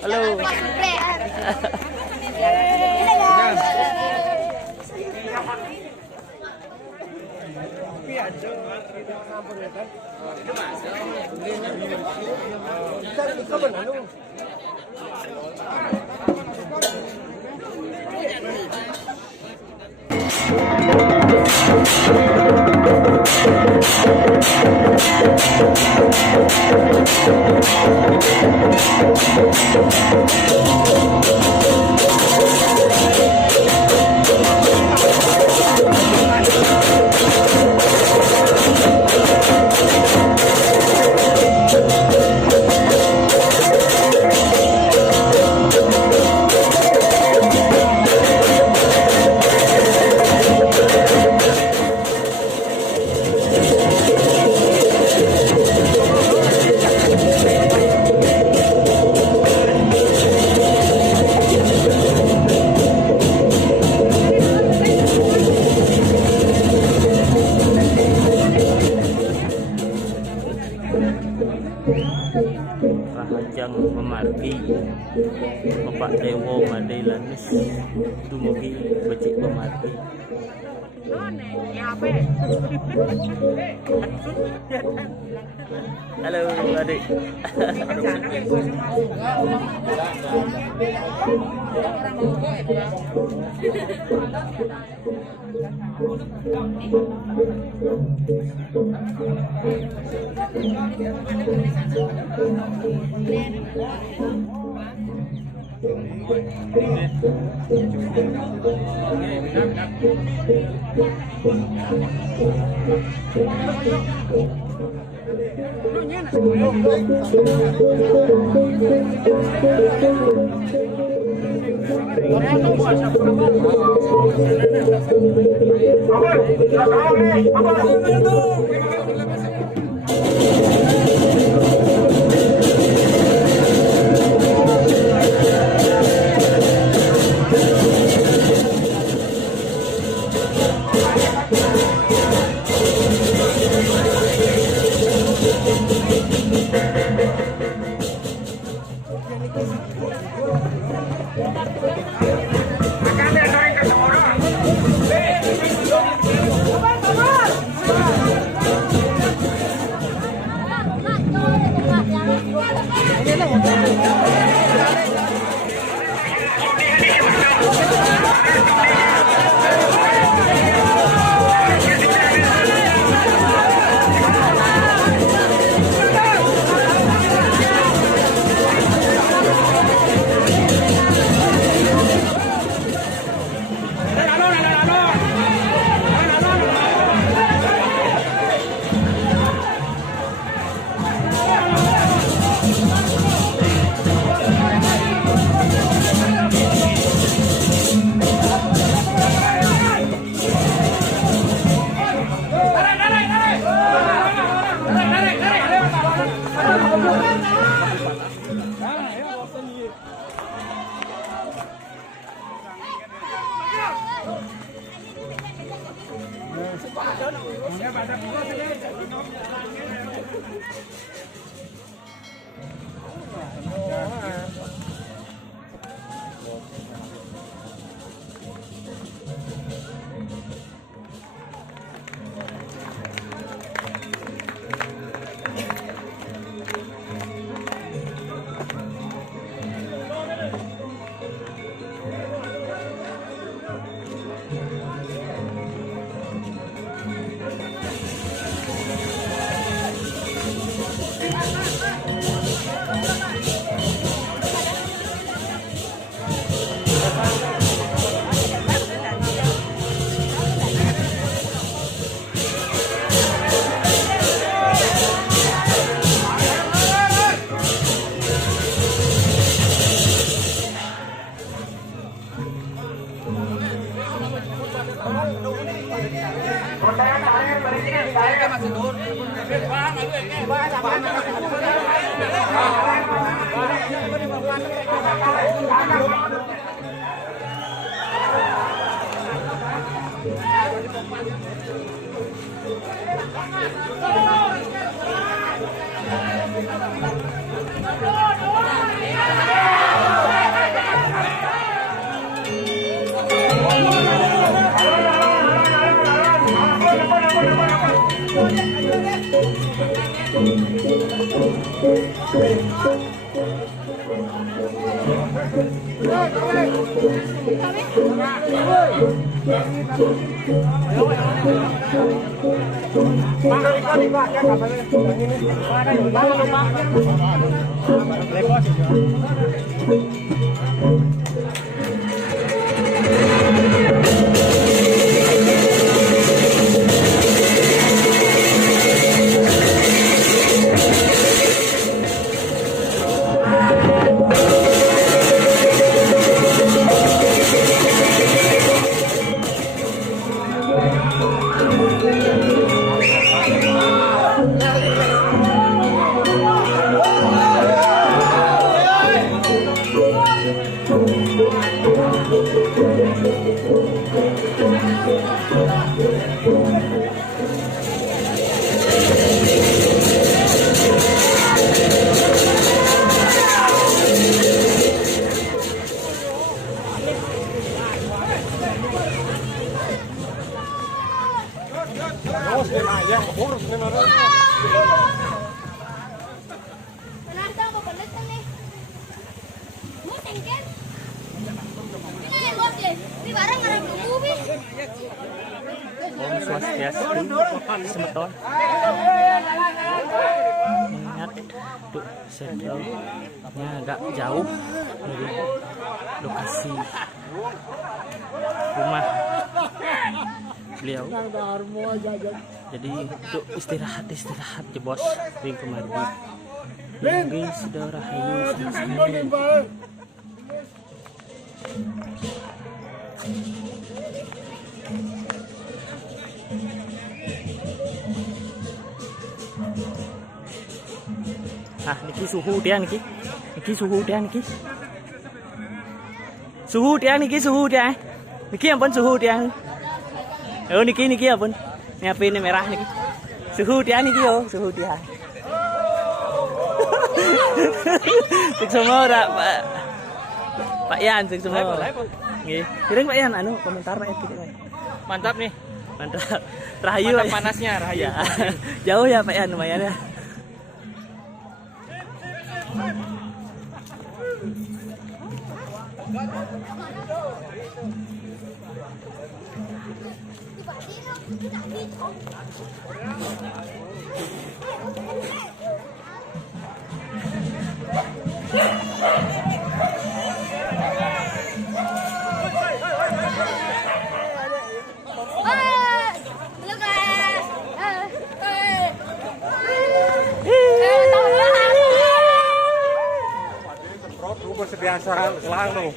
Halo. Rahajang pemargi Bapak Dewo Madailanus dumugi becik pemargi. Halo adik. Om Swastiastu, Semeton. Ingat, tuh sentralnya agak jauh dari lokasi rumah beliau. Jadi untuk istirahat ya bos, ring kemarin. Mungkin sudah rahayu sama-sama. Ah, niki suhu dia niki. Niki suhu dia niki. Suhu dia niki suhu dia. Niki ampun suhu dia. Oh niki ampun. Ini apa ini merah niki. Suhu dia niki oh, suhu dia. Sik semua ora Pak Yan sik semua. Nggih. Kirim Pak Yan anu komentar rakyat gitu. Mantap nih. Mantap. Rahayu Mantap panasnya rahayu. Ya. Jauh ya Pak Yan lumayan ya. Biasa selalu.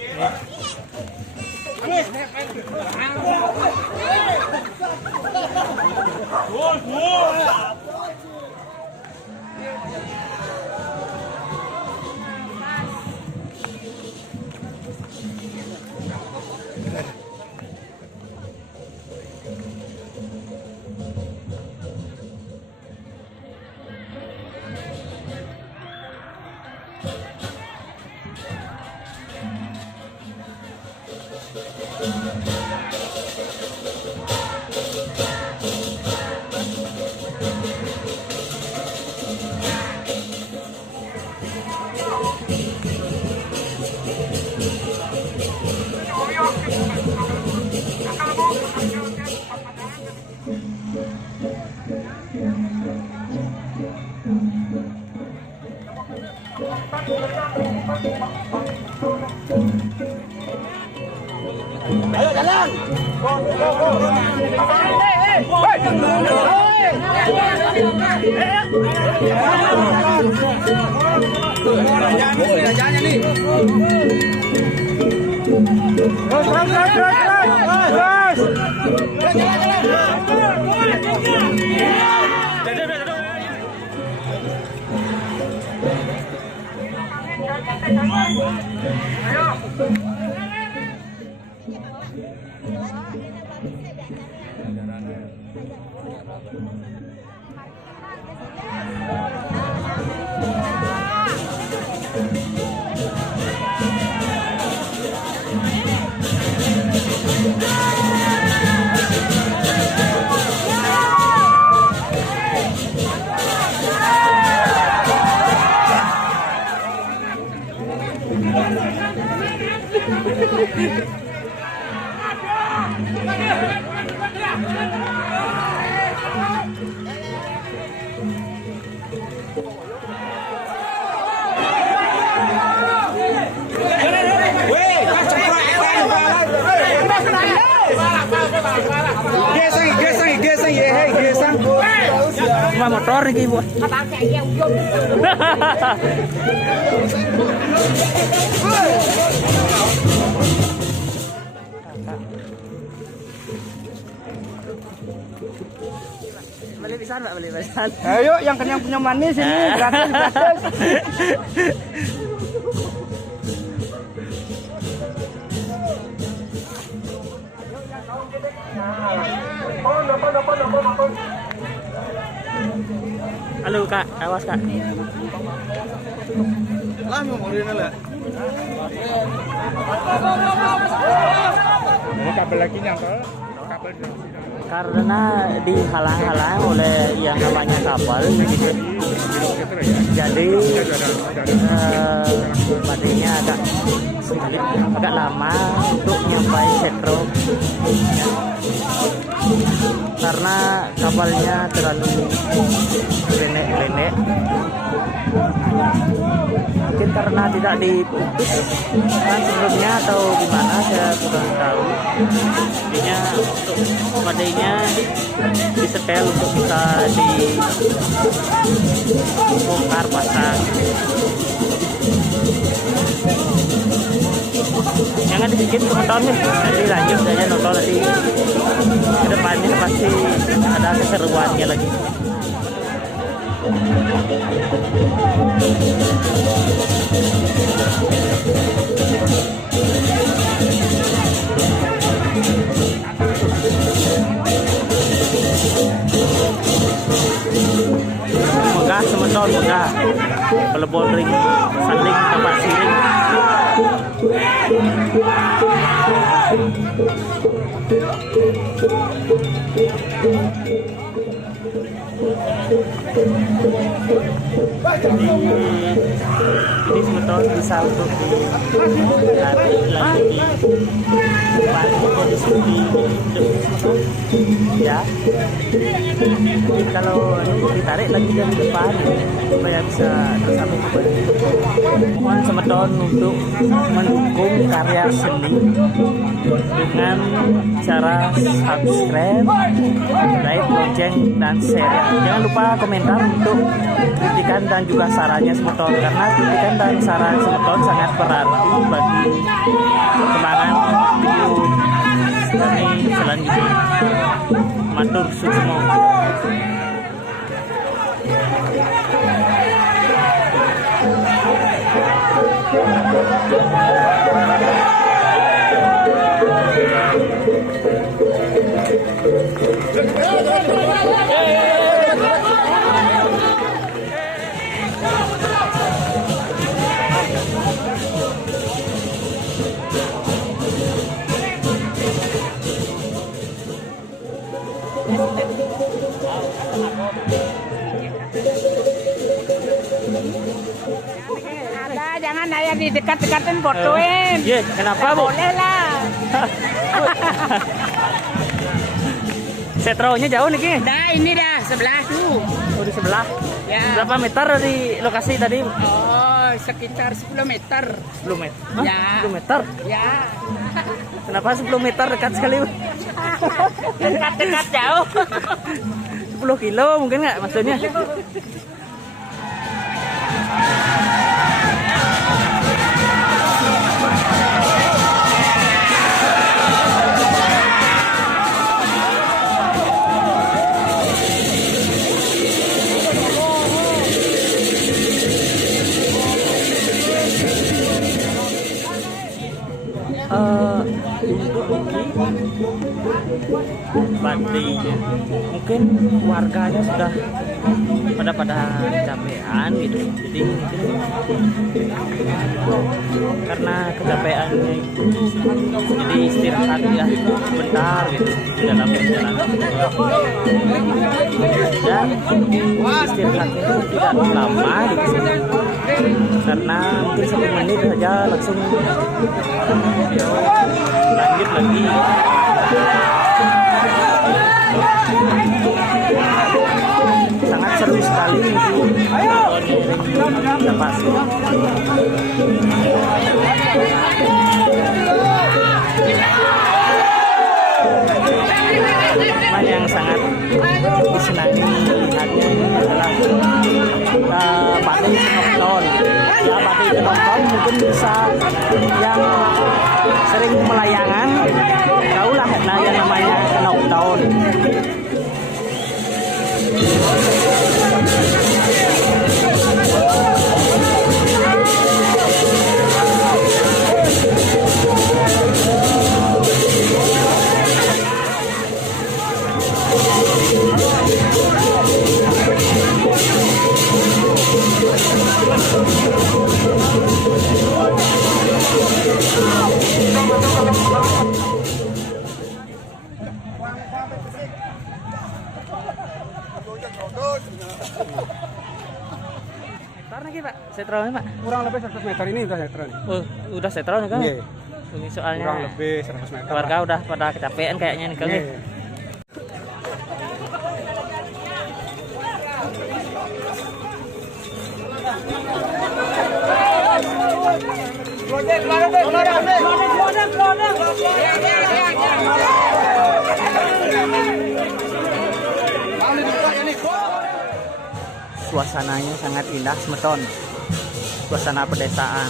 Ayo jalan. Rajanya nih. Terus. Cuma motor nih ibu. Beli di sana, beli di sana. Ayo yang kenyang punya manis ini gratis gratis. Halo kak, awas kak. Lah mau ini lah. Ini kabel lagi nyangkut. Kabel Karena dihalang-halang oleh yang namanya kapal, jadi badannya agak sulit, agak lama untuk nyampai setro karena kapalnya terlalu pendek. Mungkin karena tidak diputus kan sebelumnya atau gimana, saya kurang tahu. Jadinya untuk badainya disetel untuk bisa dibongkar pasang. Jangan sedikit nonton nih, nanti lanjut saja nonton nanti ke depannya pasti ada keseruannya lagi. Megah sementon megah, pelebon ring, sanding tempat siring. Ini sebetul bisa untuk ditarik lagi di depan dari sini ya. Jadi kalau ditarik lagi dari depan supaya bisa tersambung kembali. Mohon semeton untuk mendukung karya seni dengan cara subscribe, like, lonceng, dan share. Jangan lupa komentar untuk kritikan dan juga sarannya semeton, karena kritikan dan saran semeton sangat berarti bagi perkembangan video kami selanjutnya. Matur susumo. Ada, jangan ayah di dekat-dekatin fotoin. Iya, kenapa bu? Boleh lah. Setronya jauh nih Ki? Dah ini dah sebelah tuh. Oh, di sebelah. Ya. Berapa meter dari lokasi tadi? Oh, sekitar 10 meter. 10 meter. Hah? Ya. 10 meter? Ya. Kenapa 10 meter dekat sekali bu? Dekat-dekat jauh. 10 kilo mungkin nggak maksudnya? Jadi mungkin warganya sudah pada kecapean gitu. Jadi mungkin karena kecapeannya itu jadi istirahat ya sebentar gitu di dalam perjalanan. Dan istirahatnya itu tidak lama gitu, karena mungkin 1 menit saja langsung lanjut lagi. Sangat seru sekali kita pasti. Teman yang sangat disenangi lihatnya ini adalah Batik Knockdown. Ya, Batik Knockdown mungkin bisa yang sering melayangan tahulah nah yang namanya knockdown. Meter lagi Pak, setronnya Pak? Kurang lebih 100 meter ini udah setron. Oh, udah setron kan? Iya. Ini soalnya Kurang lebih 100 meter. warga udah pada kecapean kayaknya nih Kang. Iya. Suasananya sangat indah semeton. Suasana pedesaan.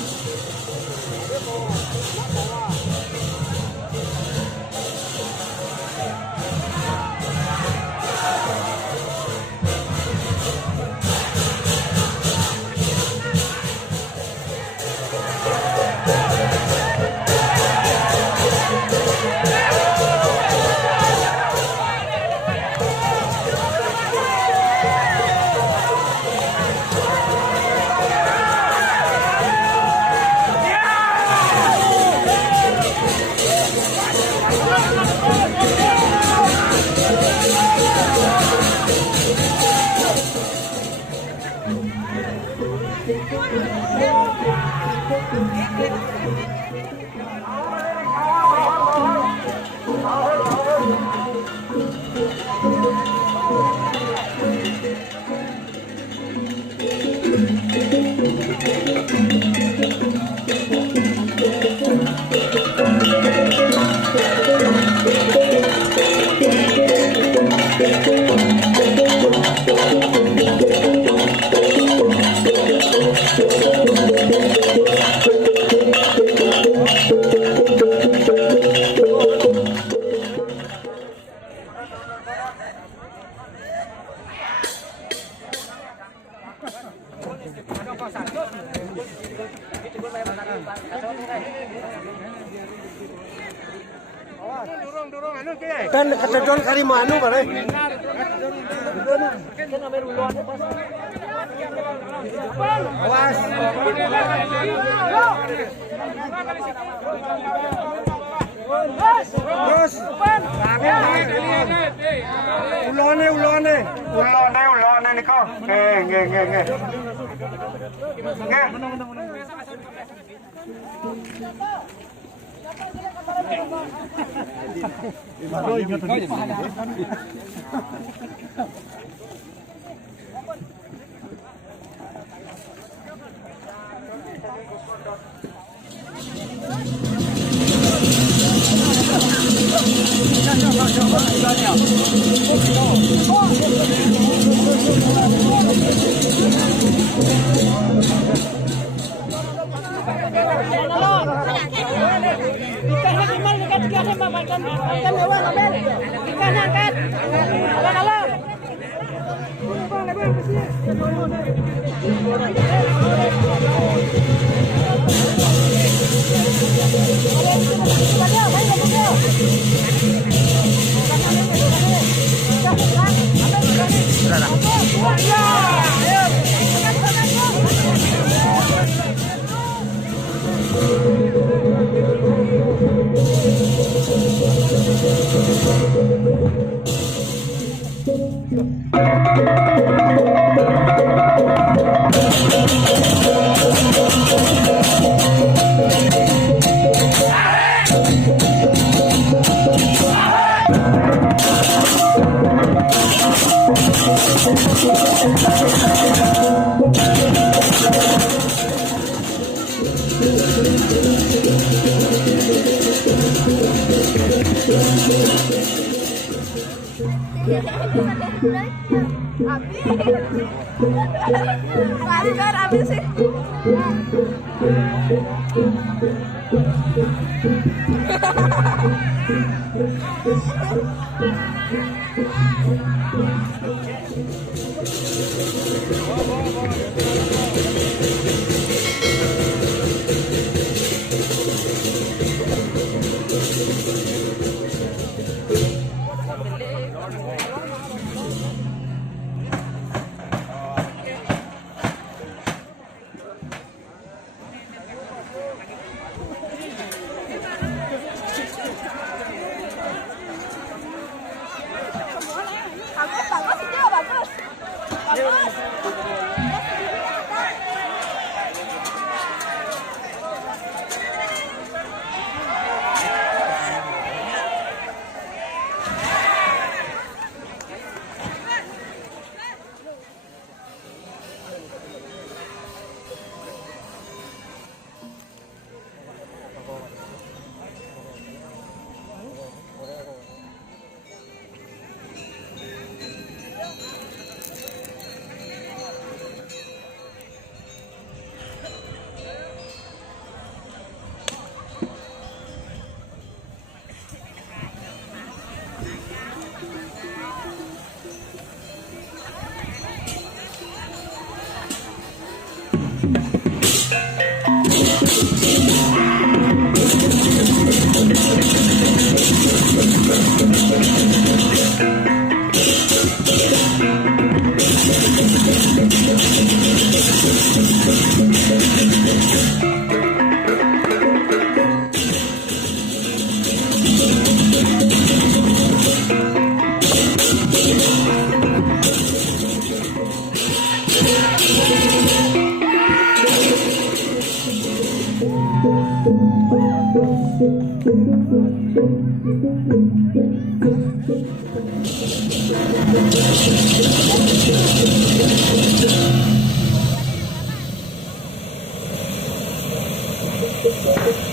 Kan ketejon kari manu bare. Awas. Terus. Ulone niko. Nggih. Hãy subscribe cho kênh Ghiền Mì Gõ để không bỏ lỡ saudara. Masker ambil sih. Bagus, bagus itu bagus. Bagus. Thank you.